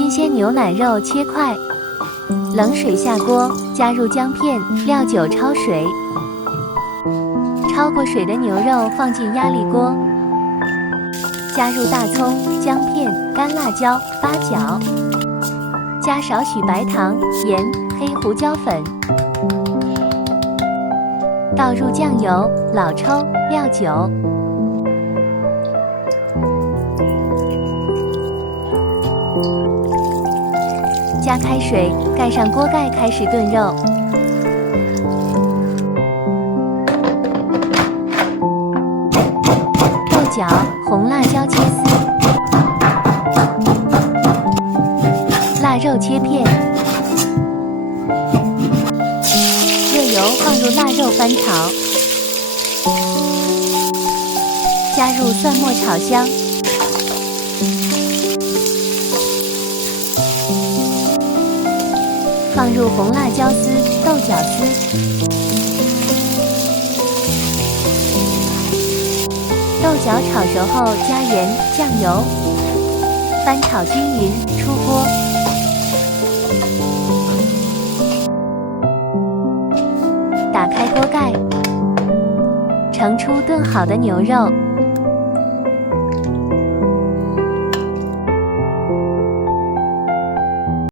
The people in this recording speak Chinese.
新鲜牛奶肉切块，冷水下锅，加入姜片、料酒焯水。焯过水的牛肉放进压力锅，加入大葱、姜片、干辣椒、八角，加少许白糖、盐、黑胡椒粉，倒入酱油、老抽、料酒。加开水，盖上锅盖，开始炖肉。豆角、红辣椒切丝，腊肉切片，热油放入腊肉翻炒，加入蒜末炒香。放入红辣椒丝、豆角丝，豆角炒熟后加盐、酱油，翻炒均匀，出锅。打开锅盖，盛出炖好的牛肉。